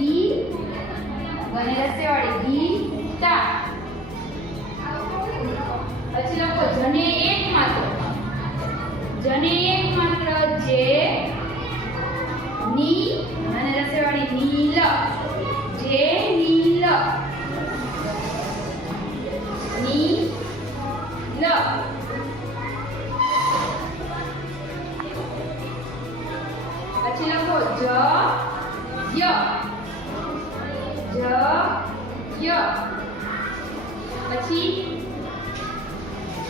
ગી ગને રસ્તે વાળી ગીતા. પછી લખો જને એક માત્ર. જને એક માત્ર જે ની ગને રસ્તે વાળી નીલ જે નીલ નીલ. પછી લખો જ ય પછી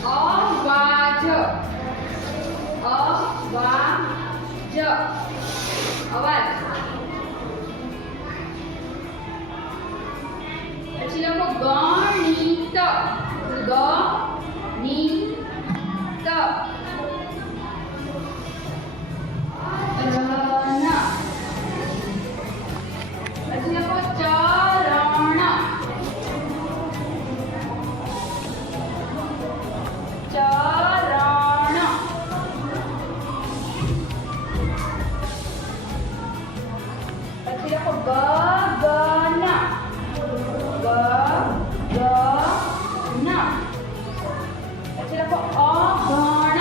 અવાજ અવાજ. પછી લખો ગણિત ગણિત. પછી લખો ચરણ ચરણ. પછી લખો ગગન ગગન. પછી લખો અગણ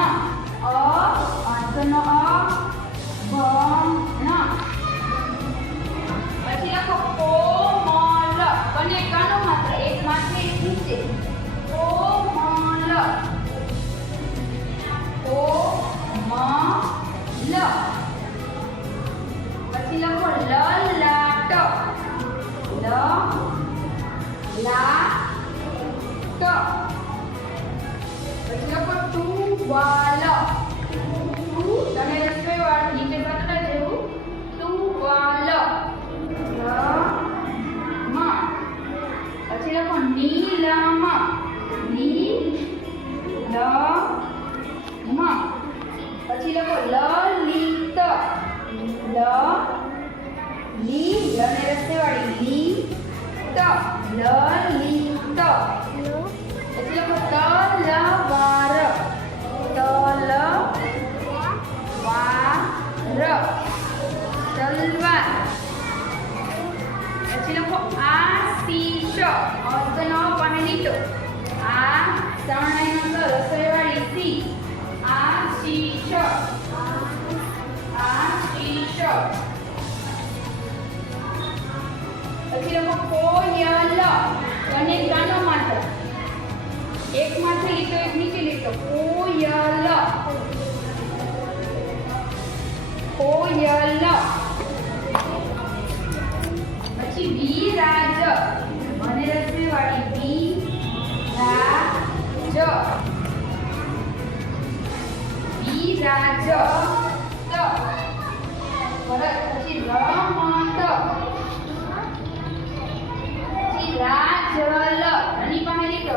અંતનો અગણ. પછી લખો કોમલ કને કાનો માત્ર એક માત્ર એક નીચે કોમલ કોમલ. પછી લખો લલાટ લલાટ. પછી લખો ટુવાલ તમે રસોઈ વાળું નીચે પતરા જેવું ટુવાલ. પછી લખો નીલમ નીલમ. પછી લખો લલિત લી લને રસ્તે વાળી લી ત લલિત. પછી લખો તલવાર તલવાર. પછી લખો આશીષ અર્ધનો પહેલીટો આ શરણાઈનો સ રસોઈવાળી સી આશીષ આશીષ. પછી લખો કોયલ અને ગાનો માત્ર એક માત્ર લીટો એક નીચે લીટો કોયલ કોયલ. પછી વિરાજ મને રસમે વાળી વિરાજ વિરાજ. પછી રમત પછી રાજલ એની પાસે લીટો